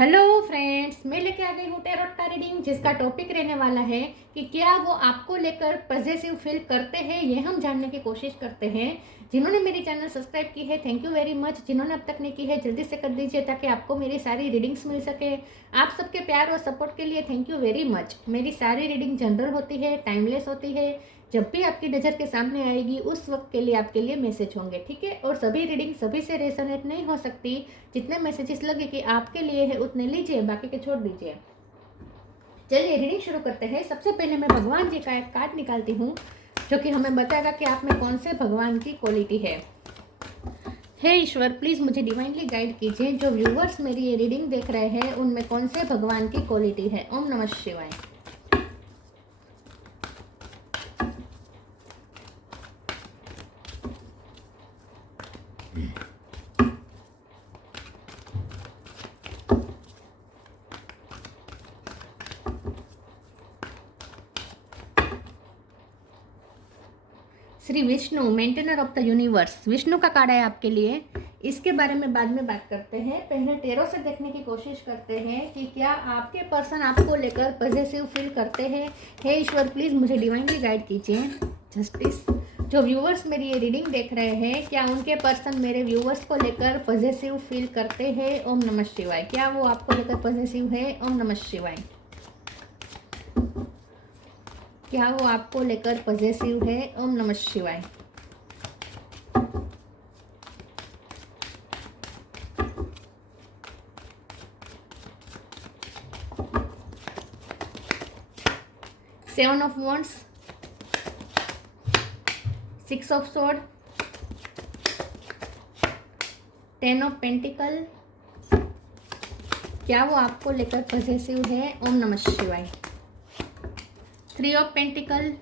Hello friends, मैं लेके आ गई हूँ टैरोट का रीडिंग, जिसका टॉपिक रहने वाला है कि क्या वो आपको लेकर पॉजिटिव फील करते हैं। ये हम जानने की कोशिश करते हैं। जिन्होंने मेरी चैनल सब्सक्राइब की है, थैंक यू वेरी मच। जिन्होंने अब तक नहीं की है, जल्दी से कर दीजिए ताकि आपको मेरी सारी रीडिंग्स मिल सके। आप सबके प्यार और सपोर्ट के लिए थैंक यू वेरी मच। मेरी सारी रीडिंग जनरल होती है, टाइमलेस होती है। जब भी आपकी नज़र के सामने आएगी उस वक्त के लिए आपके लिए मैसेज होंगे, ठीक है। और सभी रीडिंग सभी से रेजोनेट नहीं हो सकती। जितने मैसेजेस लगे कि आपके लिए है उतने लीजिए, बाकी के छोड़ दीजिए। चलिए रीडिंग शुरू करते हैं। सबसे पहले मैं भगवान जी का एक कार्ड निकालती हूँ जो कि हमें बताएगा कि आप में कौन से भगवान की क्वालिटी है। हे ईश्वर, प्लीज़ मुझे डिवाइनली गाइड कीजिए। जो व्यूवर्स मेरी ये रीडिंग देख रहे हैं उनमें कौन से भगवान की क्वालिटी है। ओम नमः शिवाय। Shri Vishnu, maintainer of the universe, Vishnu का कार्ड है आपके लिए। इसके बारे में बाद में बात करते हैं। पहले टेरो से देखने की कोशिश करते हैं कि क्या आपके पर्सन आपको लेकर पॉजिटिव फील करते हैं। हे ईश्वर, प्लीज़ मुझे डिवाइनली गाइड कीजिए। जस्टिस, जो व्यूवर्स मेरी ये रीडिंग देख रहे हैं, क्या उनके पर्सन मेरे व्यूवर्स को लेकर पॉजिटिव फील करते हैं। ओम नमः शिवाय। क्या वो आपको लेकर पॉजिटिव है। ओम नमः शिवाय। क्या वो आपको लेकर पॉजिटिव है। ओम नमः शिवाय। Seven of wands, six of sword, ten of pentacle. क्या वो आपको लेकर पॉजिटिव है। ओम नमः शिवाय। Three of pentacle,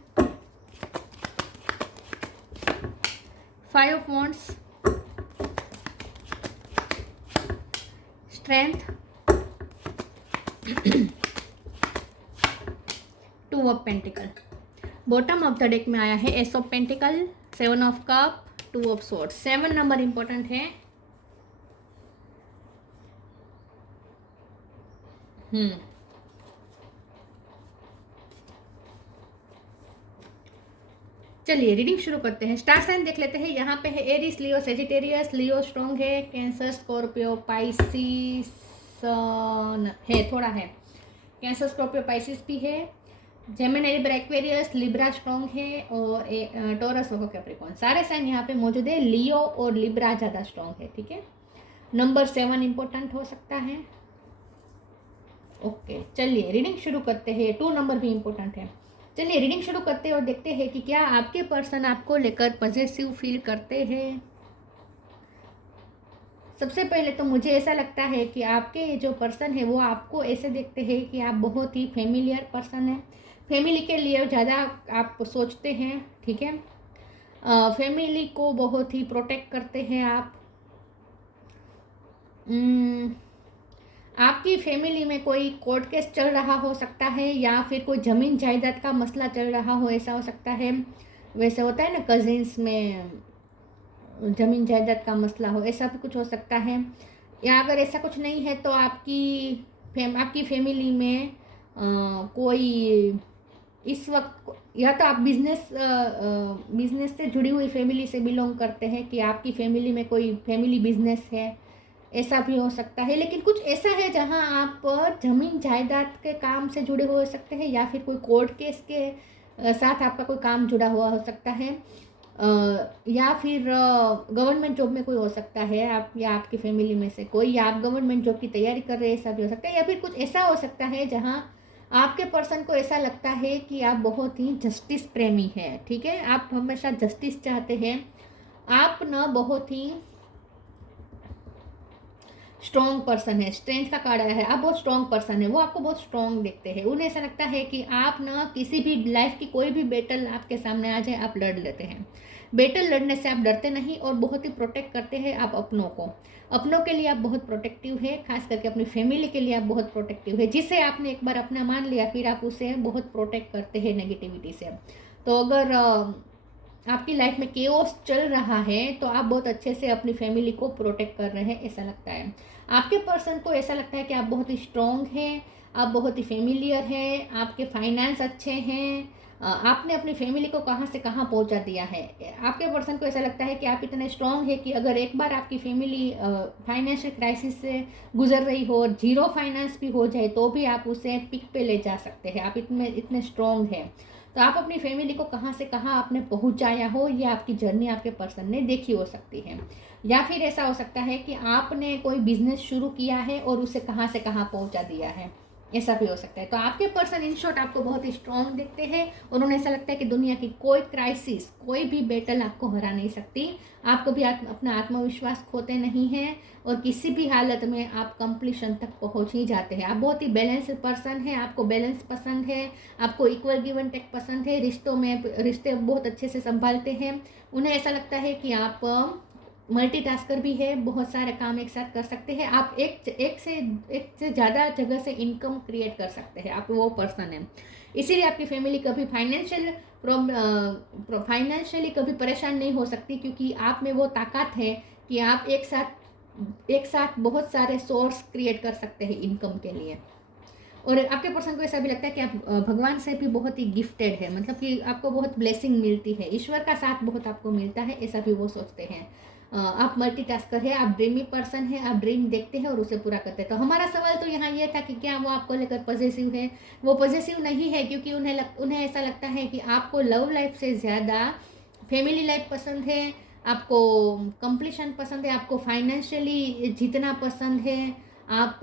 five of wands, strength, two of pentacle. Bottom of the deck में आया है S of pentacle, seven of cup, two of sword. 7 number important है। चलिए रीडिंग शुरू करते हैं। स्टार साइन देख लेते हैं। यहाँ पे है एरिस, लियो, सेजिटेरियस। लियो स्ट्रॉन्ग है, कैंसर, स्कॉर्पियो, पाइसिस है, थोड़ा है। कैंसर, स्कॉर्पियो, पाइसिस भी है। Gemini, Libra, Aquarius. Libra strong है और टॉरस, वर्गो, कैप्रिकॉर्न। सारे साइन यहाँ पे मौजूद है। लियो और लिब्रा ज़्यादा स्ट्रॉन्ग है, ठीक है। नंबर 7 इंपॉर्टेंट हो सकता है। ओके, चलिए रीडिंग शुरू करते हैं। 2 नंबर भी इंपॉर्टेंट है। चलिए रीडिंग शुरू करते हैं और देखते हैं कि क्या आपके पर्सन आपको लेकर पॉजिटिव फील करते हैं। सबसे पहले तो मुझे ऐसा लगता है कि आपके जो पर्सन है वो आपको ऐसे देखते हैं कि आप बहुत ही फेमिलियर पर्सन है। फैमिली के लिए ज़्यादा आप सोचते हैं, ठीक है। फैमिली को बहुत ही प्रोटेक्ट करते हैं आप। आपकी फैमिली में कोई कोर्ट केस चल रहा हो सकता है या फिर कोई ज़मीन जायदाद का मसला चल रहा हो, ऐसा हो सकता है। वैसे होता है ना, कजिन्स में ज़मीन जायदाद का मसला हो, ऐसा भी कुछ हो सकता है। या अगर ऐसा कुछ नहीं है तो आपकी फैमिली में कोई इस वक्त, या तो आप बिजनेस से जुड़ी हुई फैमिली से बिलोंग करते हैं कि आपकी फैमिली में कोई फैमिली बिजनेस है, ऐसा भी हो सकता है। लेकिन कुछ ऐसा है जहां आप ज़मीन जायदाद के काम से जुड़े हुए हो सकते हैं या फिर कोई कोर्ट केस के साथ आपका कोई काम जुड़ा हुआ हो सकता है। या फिर गवर्नमेंट जॉब में कोई हो सकता है आप, या आपकी फैमिली में से कोई, या आप गवर्नमेंट जॉब की तैयारी कर रहे हैं, ऐसा भी हो सकता है। या फिर कुछ ऐसा हो सकता है जहां आपके पर्सन को ऐसा लगता है कि आप बहुत ही जस्टिस प्रेमी हैं, ठीक है। आप हमेशा जस्टिस चाहते हैं। आप ना बहुत ही स्ट्रॉन्ग पर्सन है। स्ट्रेंथ का कार्ड आया है। आप बहुत स्ट्रॉन्ग पर्सन है, वो आपको बहुत स्ट्रॉन्ग देखते हैं। उन्हें ऐसा लगता है कि आप ना किसी भी लाइफ की कोई भी बैटल आपके सामने आ जाए आप लड़ लेते हैं। बैटल लड़ने से आप डरते नहीं और बहुत ही प्रोटेक्ट करते हैं आप अपनों को। अपनों के लिए आप बहुत प्रोटेक्टिव है, खास करके अपनी फैमिली के लिए आप बहुत प्रोटेक्टिव है। जिसे आपने एक बार अपना मान लिया फिर आप उसे बहुत प्रोटेक्ट करते हैं नेगेटिविटी से। तो अगर आपकी लाइफ में केओस चल रहा है तो आप बहुत अच्छे से अपनी फैमिली को प्रोटेक्ट कर रहे हैं, ऐसा लगता है। आपके पर्सन को ऐसा लगता है कि आप बहुत ही स्ट्रॉन्ग हैं, आप बहुत ही फेमिलियर हैं, आपके फाइनेंस अच्छे हैं, आपने अपनी फैमिली को कहाँ से कहाँ पहुँचा दिया है। आपके पर्सन को ऐसा लगता है कि आप इतने स्ट्रॉन्ग है कि अगर एक बार आपकी फैमिली फाइनेंशियल क्राइसिस से गुजर रही हो और जीरो फाइनेंस भी हो जाए तो भी आप उसे पिक पे ले जा सकते हैं। आप इतने स्ट्रॉन्ग हैं। तो आप अपनी फैमिली को कहाँ से कहाँ आपने पहुँचाया हो, ये आपकी जर्नी आपके पर्सन ने देखी हो सकती है। या फिर ऐसा हो सकता है कि आपने कोई बिजनेस शुरू किया है और उसे कहाँ से कहाँ पहुँचा दिया है, ऐसा भी हो सकता है। तो आपके पर्सन इन शॉर्ट आपको बहुत ही स्ट्रॉन्ग देखते हैं और उन्हें ऐसा लगता है कि दुनिया की कोई क्राइसिस, कोई भी बैटल आपको हरा नहीं सकती। आप कभी अपना आत्मविश्वास खोते नहीं हैं और किसी भी हालत में आप कंप्लीशन तक पहुंच ही जाते हैं। आप बहुत ही बैलेंस पर्सन हैं, आपको बैलेंस पसंद है, आपको इक्वल गिव एंड टेक पसंद है, रिश्ते बहुत अच्छे से संभालते हैं। उन्हें ऐसा लगता है कि आप मल्टीटास्कर भी है, बहुत सारे काम एक साथ कर सकते हैं। आप एक से ज़्यादा जगह से इनकम क्रिएट कर सकते हैं, आप वो पर्सन है। इसीलिए आपकी फैमिली कभी फाइनेंशियली कभी परेशान नहीं हो सकती, क्योंकि आप में वो ताकत है कि आप एक साथ बहुत सारे सोर्स क्रिएट कर सकते हैं इनकम के लिए। और आपके पर्सन को ऐसा भी लगता है कि आप भगवान से भी बहुत ही गिफ्टेड है, मतलब कि आपको बहुत ब्लेसिंग मिलती है, ईश्वर का साथ बहुत आपको मिलता है, ऐसा भी वो सोचते हैं। आप मल्टीटास्कर है, आप ड्रीमी पर्सन है, आप ड्रीम देखते हैं और उसे पूरा करते हैं। तो हमारा सवाल तो यहाँ ये था कि क्या वो आपको लेकर पॉजिटिव है। वो पॉजिटिव नहीं है, क्योंकि उन्हें ऐसा लगता है कि आपको लव लाइफ से ज़्यादा फैमिली लाइफ पसंद है, आपको कंप्लीशन पसंद है, आपको फाइनेंशियली जीतना पसंद है, आप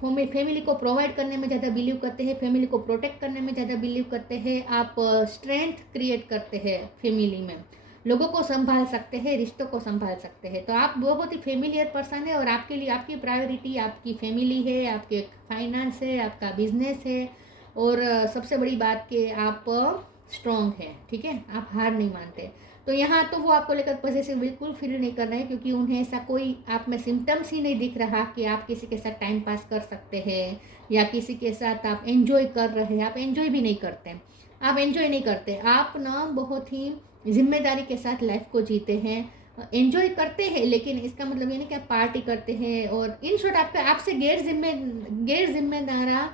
फैमिली को प्रोवाइड करने में ज़्यादा बिलीव करते हैं, फैमिली को प्रोटेक्ट करने में ज़्यादा बिलीव करते हैं, आप स्ट्रेंथ क्रिएट करते हैं फैमिली में, लोगों को संभाल सकते हैं, रिश्तों को संभाल सकते हैं। तो आप बहुत ही फेमिलियर पर्सन है और आपके लिए आपकी प्रायोरिटी आपकी फैमिली है, आपके फाइनेंस है, आपका बिजनेस है और सबसे बड़ी बात कि आप स्ट्रॉन्ग है, ठीक है, आप हार नहीं मानते। तो यहाँ तो वो आपको लेकर पॉजिटिव बिल्कुल फील नहीं कर रहे हैं, क्योंकि उन्हें ऐसा कोई आप में सिम्टम्स ही नहीं दिख रहा कि आप किसी के साथ टाइम पास कर सकते हैं या किसी के साथ आप एंजॉय कर रहे हैं। आप एंजॉय भी नहीं करते, आप एंजॉय नहीं करते, आप ना बहुत ही जिम्मेदारी के साथ लाइफ को जीते हैं। एंजॉय करते हैं, लेकिन इसका मतलब ये नहीं कि आप पार्टी करते हैं। और इन शॉर्ट आपसे गैर जिम्मेदारा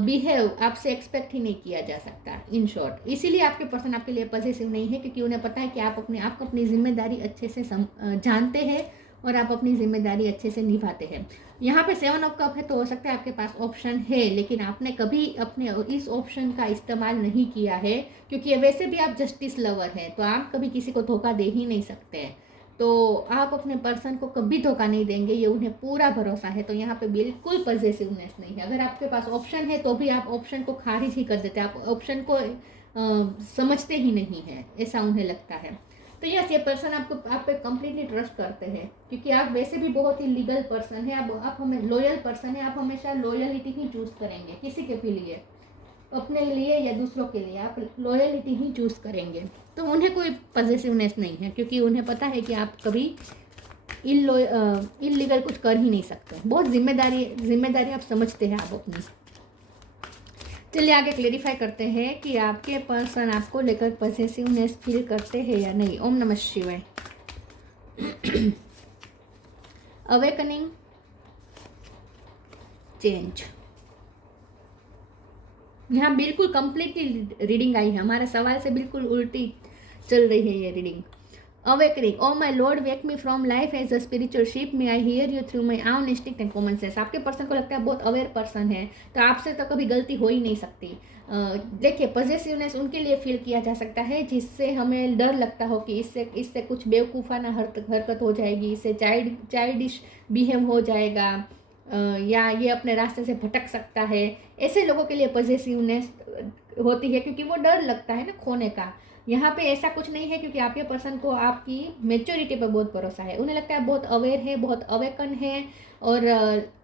बिहेव आपसे एक्सपेक्ट ही नहीं किया जा सकता इन शॉर्ट। इसीलिए आपके पर्सन आपके लिए पॉजिटिव नहीं है, क्योंकि उन्हें पता है कि आप अपनी जिम्मेदारी अच्छे से जानते हैं और आप अपनी जिम्मेदारी अच्छे से निभाते हैं। यहाँ पे 7 ऑफ कप है, तो हो सकता है आपके पास ऑप्शन है, लेकिन आपने कभी अपने इस ऑप्शन का इस्तेमाल नहीं किया है, क्योंकि वैसे भी आप जस्टिस लवर हैं, तो आप कभी किसी को धोखा दे ही नहीं सकते हैं। तो आप अपने पर्सन को कभी धोखा नहीं देंगे, ये उन्हें पूरा भरोसा है। तो यहाँ पे बिल्कुल पॉजिटिवनेस नहीं है। अगर आपके पास ऑप्शन है तो भी आप ऑप्शन को खारिज ही कर देते हैं, आप ऑप्शन को समझते ही नहीं है, ऐसा उन्हें लगता है। तो यस, ये पर्सन आप पे कम्प्लीटली ट्रस्ट करते हैं, क्योंकि आप वैसे भी बहुत ही लीगल पर्सन है, आप हमें लॉयल पर्सन है, आप हमेशा लॉयलिटी ही चूज़ करेंगे किसी के भी लिए, अपने लिए या दूसरों के लिए आप लॉयलिटी ही चूज़ करेंगे। तो उन्हें कोई पॉजिटिवनेस नहीं है, क्योंकि उन्हें पता है कि आप कभी इलीगल कुछ कर ही नहीं सकते। बहुत जिम्मेदारी आप समझते हैं आप अपनी। चलिए आगे क्लेरिफाई करते हैं कि आपके पर्सन आपको लेकर पॉजिटिवनेस फील करते हैं या नहीं। ओम नमः शिवाय। Awakening, change. यहाँ बिल्कुल कंप्लीटली रीडिंग आई है, हमारे सवाल से बिल्कुल उल्टी चल रही है ये reading. Awakening, oh my Lord, wake me from life as a spiritual sheep. May I hear you through my own instinct and common sense. आपके पर्सन को लगता है बहुत अवेयर पर्सन है, तो आपसे तो कभी गलती हो ही नहीं सकती। देखिए, पॉजिटिवनेस उनके लिए फील किया जा सकता है जिससे हमें डर लगता हो कि इससे कुछ बेवकूफ़ाना हरकत हो जाएगी, इससे चाइल्डिश बिहेव हो जाएगा, या ये अपने रास्ते से भटक सकता है। ऐसे लोगों के लिए पॉजिटिवनेस होती है, क्योंकि वो डर लगता है ना खोने का। यहाँ पे ऐसा कुछ नहीं है, क्योंकि आपके पर्सन को आपकी मेच्योरिटी पर बहुत भरोसा है। उन्हें लगता है बहुत अवेयर है, बहुत अवेकन है, और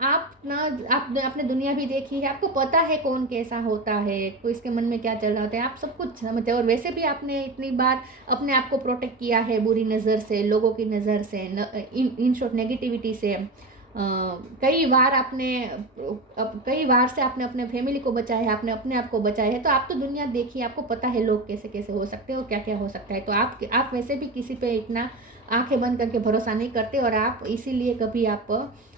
आपने दुनिया भी देखी है, आपको पता है कौन कैसा होता है, तो इसके मन में क्या चल रहा होता है, आप सब कुछ समझते हैं। और वैसे भी आपने इतनी बार अपने आप को प्रोटेक्ट किया है बुरी नज़र से, लोगों की नज़र से, इन शॉर्ट नेगेटिविटी से। कई बार से आपने अपने फैमिली को बचाया है, आपने अपने आप को बचाया है। तो आप तो दुनिया देखिए, आपको पता है लोग कैसे कैसे हो सकते हैं और क्या क्या हो सकता है। तो आप वैसे भी किसी पे इतना आंखें बंद करके भरोसा नहीं करते, और आप इसीलिए कभी आप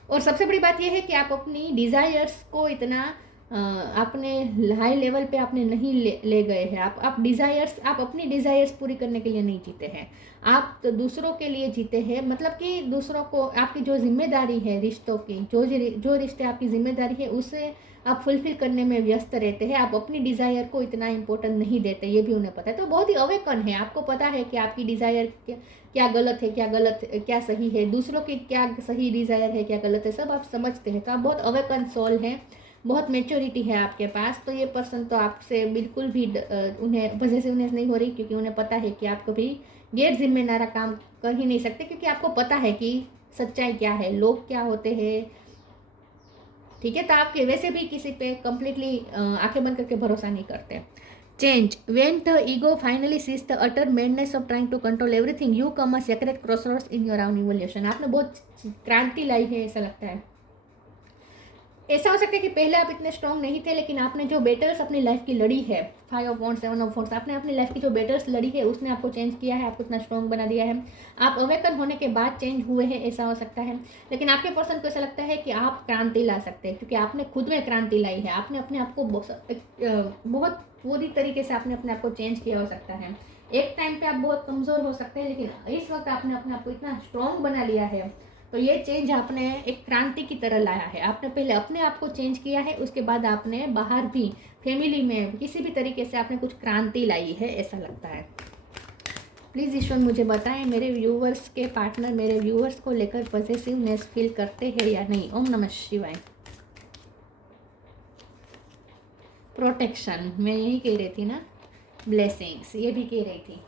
और सबसे बड़ी बात यह है कि आप अपनी डिज़ायर्स को इतना आपने हाई लेवल पे आपने नहीं ले गए हैं। आप अपनी डिज़ायर्स पूरी करने के लिए नहीं जीते हैं, आप तो दूसरों के लिए जीते हैं। मतलब कि दूसरों को आपकी जो जिम्मेदारी है रिश्तों की, जो रिश्ते आपकी जिम्मेदारी है उसे आप फुलफिल करने में व्यस्त रहते हैं। आप अपनी डिज़ायर को इतना इम्पोर्टेंट नहीं देते, ये भी उन्हें पता है। तो बहुत ही अवेकन है, आपको पता है कि आपकी डिज़ायर क्या गलत है, क्या सही है, दूसरों की क्या सही डिज़ायर है, क्या गलत है, सब आप समझते हैं। तो आप बहुत अवेकन सोल हैं, बहुत मेच्योरिटी है आपके पास। तो ये पर्सन तो आपसे बिल्कुल भी उन्हें पॉसेसिवनेस नहीं हो रही, क्योंकि उन्हें पता है कि आप कभी गैर जिम्मेदारा काम कर ही नहीं सकते, क्योंकि आपको पता है कि सच्चाई क्या है, लोग क्या होते हैं। ठीक है, तो आप वैसे भी किसी पे कंप्लीटली आंखें बंद करके भरोसा नहीं करते। Change, when the ego finally cease the utter madness of trying to control everything, you come a secret crossroads in your own evolution. आपने बहुत क्रांति लाई है ऐसा लगता है। ऐसा हो सकता है कि पहले आप इतने स्ट्रांग नहीं थे, लेकिन आपने जो बैटल्स अपनी लाइफ की लड़ी है, 5 ऑफ वॉन्ड्स, 7 ऑफ वॉन्ड्स, आपने अपनी लाइफ की जो बैटल्स लड़ी है उसने आपको चेंज किया है, आपको इतना स्ट्रांग बना दिया है। आप अवेकन होने के बाद चेंज हुए हैं, ऐसा हो सकता है। लेकिन आपके पर्सन को ऐसा लगता है कि आप क्रांति ला सकते हैं, क्योंकि आपने खुद में क्रांति लाई है। आपने अपने आप को बहुत पूरी तरीके से आपने अपने आप को चेंज किया हो सकता है। एक टाइम पे आप बहुत कमज़ोर हो सकते हैं, लेकिन इस वक्त आपने अपने आप को इतना स्ट्रांग बना लिया है। तो ये चेंज आपने एक क्रांति की तरह लाया है। आपने पहले अपने आप को चेंज किया है, उसके बाद आपने बाहर भी, फैमिली में, किसी भी तरीके से आपने कुछ क्रांति लाई है, ऐसा लगता है। प्लीज़ ईश्वर मुझे बताएं, मेरे व्यूवर्स के पार्टनर मेरे व्यूवर्स को लेकर पॉसेसिवनेस फील करते हैं या नहीं। ओम नमः शिवाय। प्रोटेक्शन, मैं यही कह रही थी ना, ब्लेसिंग्स ये भी कह रही थी।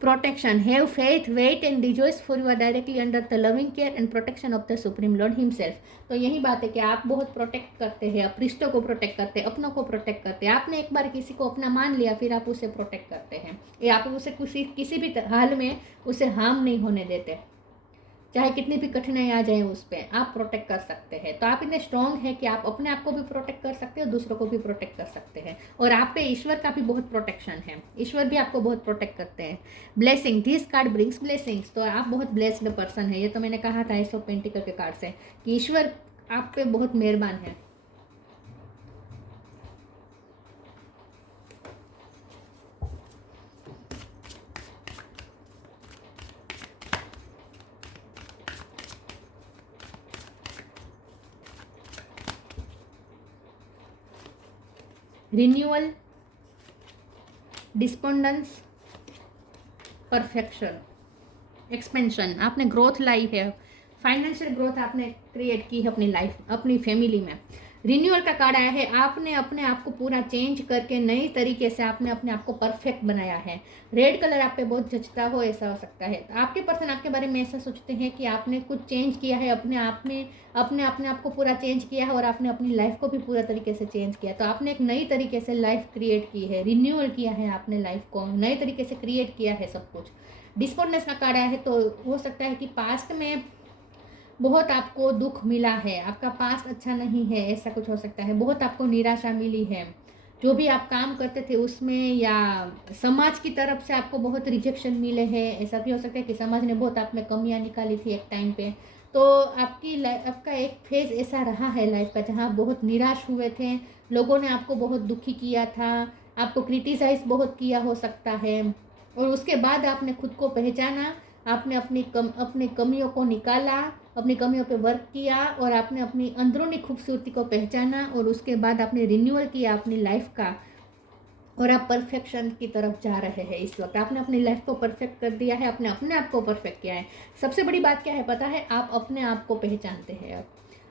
Protection, have faith, wait and rejoice for you are directly under the loving care and protection of the supreme lord himself. तो यही बात है कि आप बहुत प्रोटेक्ट करते हैं, आप रिश्तों को प्रोटेक्ट करते हैं, अपनों को प्रोटेक्ट करते हैं। आपने एक बार किसी को अपना मान लिया, फिर आप उसे प्रोटेक्ट करते हैं, या आप उसे किसी भी हाल में उसे हार्म नहीं होने देते, चाहे कितनी भी कठिनाई आ जाए उस पर आप प्रोटेक्ट कर सकते हैं। तो आप इतने स्ट्रांग हैं कि आप अपने आप को भी प्रोटेक्ट कर सकते हैं और दूसरों को भी प्रोटेक्ट कर सकते हैं। और आप पे ईश्वर का भी बहुत प्रोटेक्शन है, ईश्वर भी आपको बहुत प्रोटेक्ट करते हैं। Blessing, this card brings blessings. तो आप बहुत ब्लेस्ड पर्सन है। ये तो मैंने कहा था एस ऑफ पेंटिकल के कार्ड से कि ईश्वर आप पे बहुत मेहरबान है। रिन्यूअल, डिस्पोंडेंस, परफेक्शन, एक्सपेंशन, आपने ग्रोथ लाई है, फाइनेंशियल ग्रोथ आपने क्रिएट की है अपनी लाइफ, अपनी फैमिली में। रिन्यूअल का कार्ड आया है, आपने अपने आप को पूरा चेंज करके नई तरीके से आपने अपने आप को परफेक्ट बनाया है। रेड कलर आप पे बहुत जचता हो, ऐसा हो सकता है। आपके पर्सन आपके बारे में ऐसा सोचते हैं कि आपने कुछ चेंज किया है अपने आप में, अपने आप को पूरा चेंज किया है और आपने अपनी लाइफ को भी पूरा तरीके से चेंज किया। तो आपने एक नई तरीके से लाइफ क्रिएट की है, रिन्यूअल किया है, आपने लाइफ को नए तरीके से क्रिएट किया है सब कुछ। डिस्पोर्टनेस का कार्ड आया है, तो हो सकता है कि पास्ट में बहुत आपको दुख मिला है, आपका पास्ट अच्छा नहीं है, ऐसा कुछ हो सकता है। बहुत आपको निराशा मिली है, जो भी आप काम करते थे उसमें, या समाज की तरफ से आपको बहुत रिजेक्शन मिले हैं। ऐसा भी हो सकता है कि समाज ने बहुत आप में कमियां निकाली थी एक टाइम पे। तो आपका एक फेज ऐसा रहा है लाइफ का जहाँ आप बहुत निराश हुए थे, लोगों ने आपको बहुत दुखी किया था, आपको क्रिटिसाइज बहुत किया हो सकता है। और उसके बाद आपने खुद को पहचाना, आपने अपनी कमियों को निकाला, अपनी कमियों पे वर्क किया, और आपने अपनी अंदरूनी खूबसूरती को पहचाना, और उसके बाद आपने रिन्यूअल किया अपनी लाइफ का, और आप परफेक्शन की तरफ जा रहे हैं। इस वक्त आपने अपनी लाइफ को परफेक्ट कर दिया है, आपने अपने आप को परफेक्ट किया है। सबसे बड़ी बात क्या है पता है, आप अपने आप को पहचानते हैं।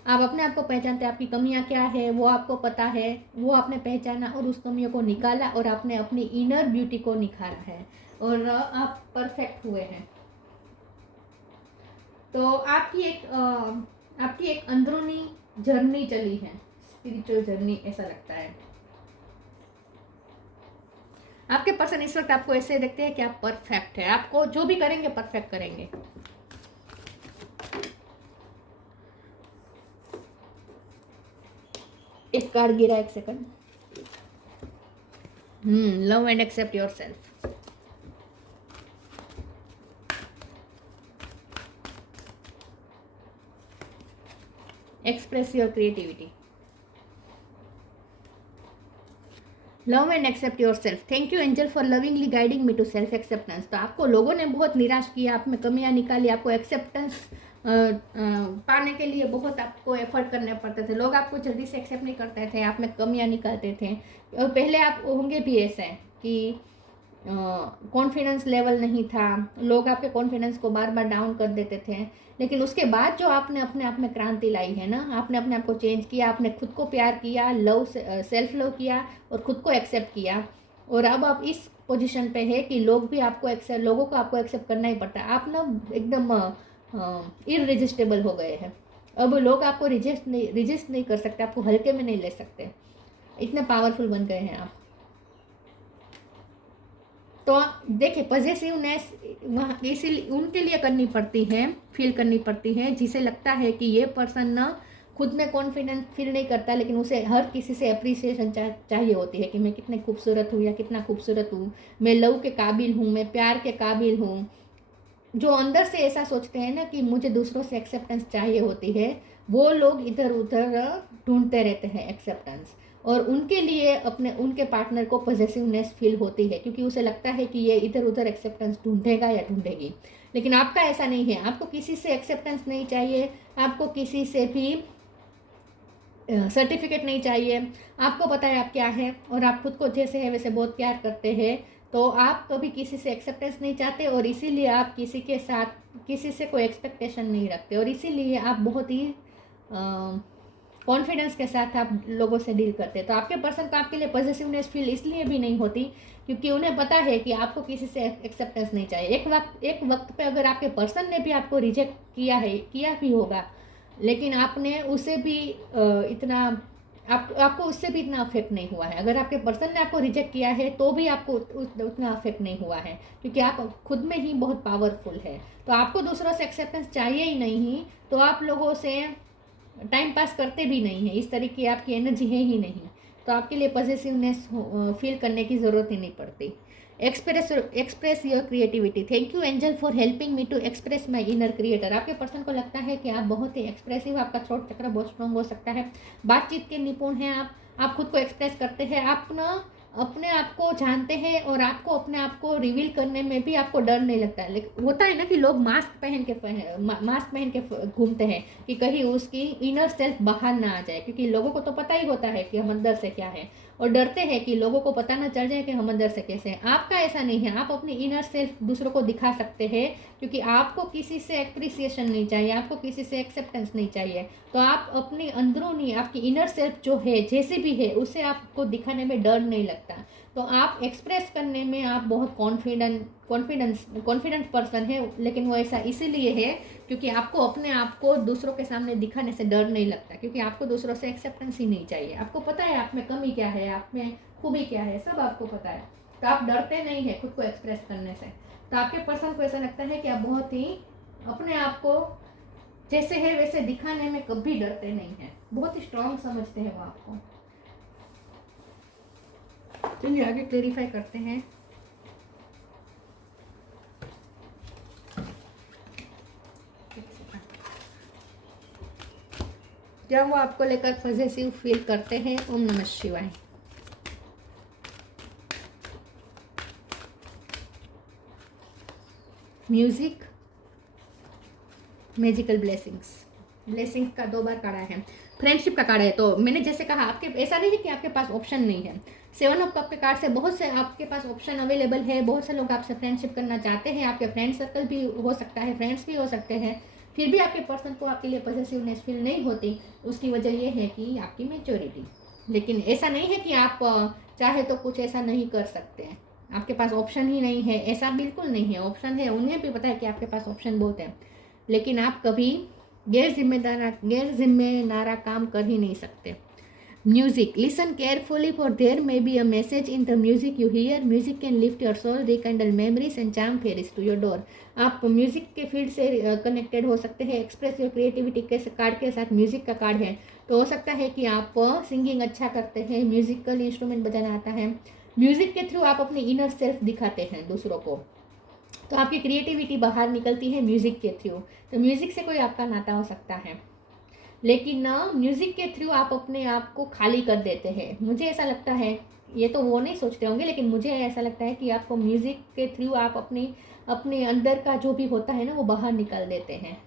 आप अपने आप को पहचानते हैं, आपकी कमियां क्या है वो आपको पता है, वो आपने पहचाना और उस कमियों को निकाला, और आपने अपनी इनर ब्यूटी को निखारा है, और आप परफेक्ट हुए हैं। तो आपकी एक अंदरूनी जर्नी चली है, स्पिरिचुअल जर्नी, ऐसा लगता है। आपके पर्सन इस वक्त आपको ऐसे देखते हैं कि आप परफेक्ट है, आपको जो भी करेंगे परफेक्ट करेंगे। एक कार्ड गिरा, एक second. Love and accept yourself. Express your creativity. Love and accept your self. Thank you angel for lovingly guiding me to self acceptance. तो आपको लोगों ने बहुत निराश किया, आप में कमियां निकाली, आपको एक्सेप्टेंस पाने के लिए बहुत आपको एफर्ट करने पड़ते थे, लोग आपको जल्दी से एक्सेप्ट नहीं करते थे, आप में कमियां निकालते थे। और पहले आप होंगे भी ऐसे कि कॉन्फिडेंस लेवल नहीं था, लोग आपके कॉन्फिडेंस को बार बार डाउन कर देते थे। लेकिन उसके बाद जो आपने अपने आप में क्रांति लाई है ना, आपने अपने आप को चेंज किया, आपने खुद को प्यार किया, सेल्फ लव किया और खुद को एक्सेप्ट किया। और अब आप इस पोजीशन पे है कि लोगों को आपको एक्सेप्ट करना ही पड़ता है। आप ना एकदम इररेजिस्टेबल हो गए हैं। अब लोग आपको रिजेस्ट नहीं कर सकते, आपको हल्के में नहीं ले सकते, इतने पावरफुल बन गए हैं आप। तो देखिए पॉजिटिवनेस वहाँ इसीलिए उनके लिए करनी पड़ती है, फील करनी पड़ती है जिसे लगता है कि ये पर्सन ना खुद में कॉन्फिडेंस फील नहीं करता, लेकिन उसे हर किसी से अप्रिसिएशन चाहिए होती है कि मैं कितने खूबसूरत हूँ या कितना खूबसूरत हूँ, मैं लव के काबिल हूँ, मैं प्यार के काबिल हूँ। जो अंदर से ऐसा सोचते हैं ना कि मुझे दूसरों से एक्सेप्टेंस चाहिए होती है, वो लोग इधर उधर ढूंढते रहते हैं एक्सेप्टेंस, और उनके लिए उनके पार्टनर को पॉजिटिवनेस फील होती है क्योंकि उसे लगता है कि ये इधर उधर एक्सेप्टेंस ढूंढेगा या ढूंढेगी। लेकिन आपका ऐसा नहीं है, आपको किसी से एक्सेप्टेंस नहीं चाहिए, आपको किसी से भी सर्टिफिकेट नहीं चाहिए। आपको पता है आप क्या है और आप खुद को जैसे है वैसे बहुत प्यार करते हैं, तो आप कभी किसी से एक्सेप्टेंस नहीं चाहते और इसीलिए आप किसी से कोई एक्सपेक्टेशन नहीं रखते, और इसीलिए आप बहुत ही कॉन्फिडेंस के साथ आप लोगों से डील करते हैं। तो आपके पर्सन को आपके लिए पॉजिटिवनेस फील इसलिए भी नहीं होती क्योंकि उन्हें पता है कि आपको किसी से एक्सेप्टेंस नहीं चाहिए। एक वक्त पे अगर आपके पर्सन ने भी आपको रिजेक्ट किया भी होगा, लेकिन आपने उसे भी आपको उससे भी इतना अफेक्ट नहीं हुआ है। अगर आपके पर्सन ने आपको रिजेक्ट किया है तो भी आपको उतना अफेक्ट नहीं हुआ है क्योंकि आप खुद में ही बहुत पावरफुल है। तो आपको दूसरों से एक्सेप्टेंस चाहिए ही नहीं, तो आप लोगों से टाइम पास करते भी नहीं है, इस तरीके की आपकी एनर्जी है ही नहीं, तो आपके लिए पॉजिटिवनेस फील करने की ज़रूरत ही नहीं पड़ती। Express your creativity. Thank you angel for helping me to express my inner creator. आपके पर्सन को लगता है कि आप बहुत ही एक्सप्रेसिव, आपका थ्रोट चक्र बहुत स्ट्रॉन्ग हो सकता है, बातचीत के निपुण हैं आप खुद को एक्सप्रेस करते हैं, आप ना अपने आप को जानते हैं और आपको अपने आप को रिवील करने में भी आपको डर नहीं लगता है। लेकिन होता है ना कि लोग मास्क पहन के घूमते हैं कि कहीं उसकी इनर सेल्फ बाहर ना आ जाए, क्योंकि लोगों को तो पता ही होता है कि हम अंदर से क्या है, और डरते हैं कि लोगों को पता ना चल जाए कि हम अंदर से कैसे हैं। आपका ऐसा नहीं है, आप अपनी इनर सेल्फ दूसरों को दिखा सकते हैं क्योंकि आपको किसी से एप्रिसिएशन नहीं चाहिए, आपको किसी से एक्सेप्टेंस नहीं चाहिए। तो आप अपनी अंदरूनी आपकी इनर सेल्फ जो है जैसे भी है उसे आपको दिखाने में डर नहीं लगता। तो आप एक्सप्रेस करने में आप बहुत कॉन्फिडेंट पर्सन है, लेकिन वो ऐसा इसीलिए है क्योंकि आपको अपने आप को दूसरों के सामने दिखाने से डर नहीं लगता, क्योंकि आपको दूसरों से एक्सेप्टेंस ही नहीं चाहिए। आपको पता है आप में कमी क्या है, आप में खूबी क्या है, सब आपको पता है, तो आप डरते नहीं है खुद को एक्सप्रेस करने से। तो आपके पर्सन को ऐसा लगता है कि आप बहुत ही अपने आप को जैसे है वैसे दिखाने में कभी डरते नहीं है, बहुत ही स्ट्रांग समझते हैं वो आपको। चलिए आगे क्लेरिफाई करते हैं। जब वो आपको लेकर पॉजिटिव फील करते हैं। ओम नमः शिवाय। म्यूजिक, मैजिकल ब्लेसिंग्स का 2 बार कार्ड है, फ्रेंडशिप का कार्ड है। तो मैंने जैसे कहा आपके ऐसा नहीं है कि आपके पास ऑप्शन नहीं है। 7 ऑफ कप के कार्ड से बहुत से आपके पास ऑप्शन अवेलेबल है, बहुत से लोग आपसे फ्रेंडशिप करना चाहते हैं, आपके फ्रेंड सर्कल भी हो सकता है, फ्रेंड्स भी हो सकते हैं, फिर भी आपके पर्सन को आपके लिए पॉजिटिवनेस फील नहीं होती। उसकी वजह यह है कि आपकी मैच्योरिटी। लेकिन ऐसा नहीं है कि आप चाहे तो कुछ ऐसा नहीं कर सकते हैं, आपके पास ऑप्शन ही नहीं है, ऐसा बिल्कुल नहीं है, ऑप्शन है। उन्हें भी पता है कि आपके पास ऑप्शन बहुत है, लेकिन आप कभी गैर जिम्मेदारा काम कर ही नहीं सकते। Music, listen carefully for there may be a message in the music you hear. Music can lift your soul, rekindle memories and charm fairies to your door. आप म्यूजिक के फील्ड से कनेक्टेड हो सकते हैं। एक्सप्रेस योर क्रिएटिविटी के card के साथ music का कार्ड है, तो हो सकता है कि आप सिंगिंग अच्छा करते हैं, म्यूजिकल इंस्ट्रूमेंट बजाना आता है, म्यूजिक के थ्रू आप अपनी इनर सेल्फ दिखाते हैं दूसरों को, तो आपकी क्रिएटिविटी बाहर निकलती है म्यूज़िक के थ्रू। तो म्यूज़िक से कोई आपका नाता हो सकता है। लेकिन म्यूज़िक के थ्रू आप अपने आप को खाली कर देते हैं। मुझे ऐसा लगता है, ये तो वो नहीं सोचते होंगे, लेकिन मुझे ऐसा लगता है कि आपको म्यूज़िक के थ्रू आप अपने अंदर का जो भी होता है ना वो बाहर निकाल देते हैं।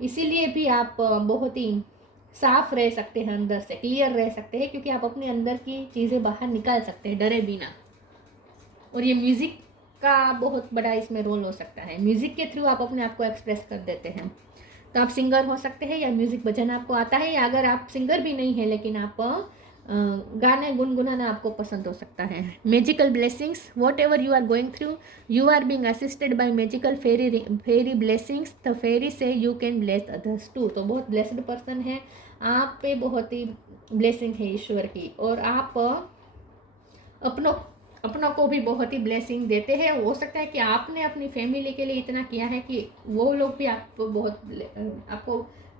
इसीलिए भी आप बहुत ही साफ रह सकते हैं, अंदर से क्लियर रह सकते हैं, क्योंकि आप अपने अंदर की चीज़ें बाहर निकाल सकते हैं डरे बिना। और ये म्यूज़िक का बहुत बड़ा इसमें रोल हो सकता है। म्यूज़िक के थ्रू आप अपने आप को एक्सप्रेस कर देते हैं। तो आप सिंगर हो सकते हैं, या म्यूज़िक बजाना आपको आता है, या अगर आप सिंगर भी नहीं है लेकिन आप गाने गुनगुनाना आपको पसंद हो सकता है। Magical blessings, whatever you are going through, you are being assisted by magical fairy blessings, the fairy से you can bless others too. तो बहुत ब्लेस्ड पर्सन है आप पे, बहुत ही ब्लेसिंग है ईश्वर की, और आप अपनों को भी बहुत ही ब्लेसिंग देते हैं। हो सकता है कि आपने अपनी फैमिली के लिए इतना किया है कि वो लोग भी आपको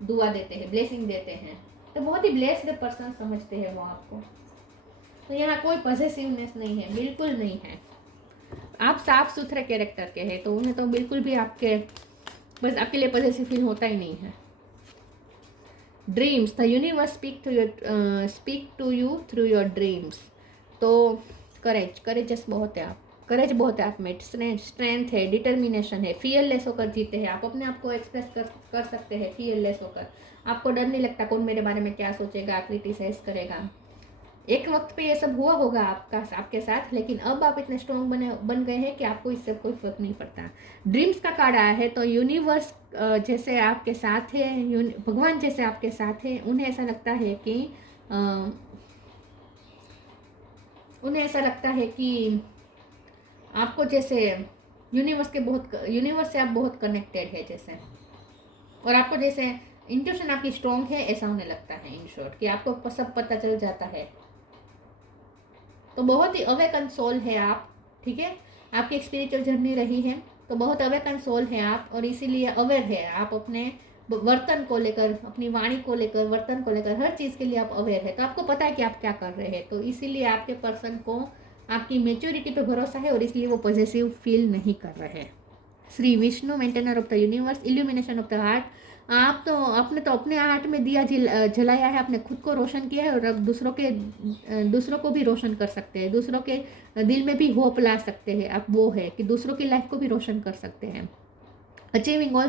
दुआ देते हैं, ब्लेसिंग देते हैं। तो बहुत ही ब्लेस्ड पर्सन समझते हैं वो आपको। तो यहाँ कोई पॉजिटिवनेस नहीं है, बिल्कुल नहीं है। आप साफ सुथरे कैरेक्टर के हैं, तो उन्हें तो बिल्कुल भी आपके लिए पॉजिटिव फील होता ही नहीं है। Dreams, the universe speak to you through your dreams. तो करेजस बहुत है आप, करेज बहुत है आप में, स्ट्रेंथ है, डिटर्मिनेशन है, फियरलेस होकर जीते हैं आप, अपने आप को एक्सप्रेस कर सकते हैं फियरलेस होकर। आपको डर नहीं लगता कौन मेरे बारे में क्या सोचेगा, क्रिटिसाइज करेगा। एक वक्त पे ये सब हुआ होगा आपके साथ, लेकिन अब आप इतने स्ट्रॉन्ग बन गए हैं कि आपको इससे कोई फर्क नहीं पड़ता। ड्रीम्स का कार्ड आया है, तो यूनिवर्स जैसे आपके साथ है, भगवान जैसे आपके साथ है। उन्हें ऐसा लगता है कि आपको जैसे यूनिवर्स से आप बहुत कनेक्टेड है जैसे, और आपको जैसे इंट्यूशन आपकी स्ट्रॉन्ग है ऐसा उन्हें लगता है। इन शॉर्ट कि आपको सब पता चल जाता है। तो बहुत ही अवेकन सोल है आप, ठीक है। आपकी स्पिरिचुअल जर्नी रही है, तो बहुत अवेकन सोल है आप, और इसीलिए अवेयर है आप अपने वर्तन को लेकर, अपनी वाणी को लेकर, वर्तन को लेकर, हर चीज़ के लिए आप अवेयर है। तो आपको पता है कि आप क्या कर रहे हैं, तो इसीलिए आपके पर्सन को आपकी मेच्योरिटी पे भरोसा है, और इसलिए वो पॉजिटिव फील नहीं कर रहे हैं। Shri Vishnu, maintainer of the universe, illumination of the heart. आपने तो अपने हार्ट में दिया जलाया है, आपने खुद को रोशन किया है, और अब दूसरों को भी रोशन कर सकते हैं, दूसरों के दिल में भी होप ला सकते हैं आप। वो है कि दूसरों की लाइफ को भी रोशन कर सकते हैं। Achieving all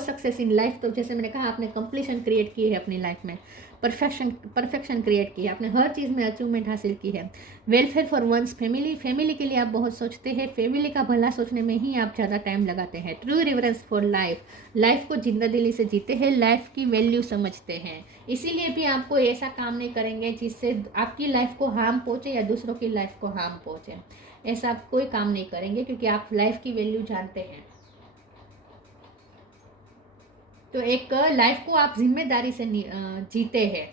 success in life, तो जैसे मैंने कहा आपने कंप्लीशन क्रिएट की है अपनी लाइफ में, परफेक्शन क्रिएट की है आपने, हर चीज़ में अचीवमेंट हासिल की है। वेलफेयर फॉर वंस फैमिली के लिए आप बहुत सोचते हैं, फैमिली का भला सोचने में ही आप ज़्यादा टाइम लगाते हैं। ट्रू रिवरेंस फॉर लाइफ को जिंदा दिली से जीते हैं, लाइफ की वैल्यू समझते हैं। इसीलिए भी आपको ऐसा काम नहीं करेंगे जिससे आपकी लाइफ को हार्म पहुँचे या दूसरों की लाइफ को हार्म पहुँचे। ऐसा आप कोई काम नहीं करेंगे, क्योंकि आप लाइफ की वैल्यू जानते हैं। तो एक लाइफ को आप जिम्मेदारी से जीते हैं,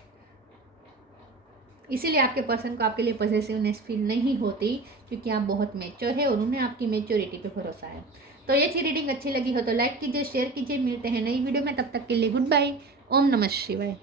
इसीलिए आपके पर्सन को आपके लिए पॉजिटिवनेस फील नहीं होती, क्योंकि आप बहुत मैच्योर है और उन्हें आपकी मैच्योरिटी पे भरोसा है। तो ये थी रीडिंग, अच्छी लगी हो तो लाइक कीजिए, शेयर कीजिए। मिलते हैं नई वीडियो में, तब तक के लिए गुड बाय। ओम नमः शिवाय।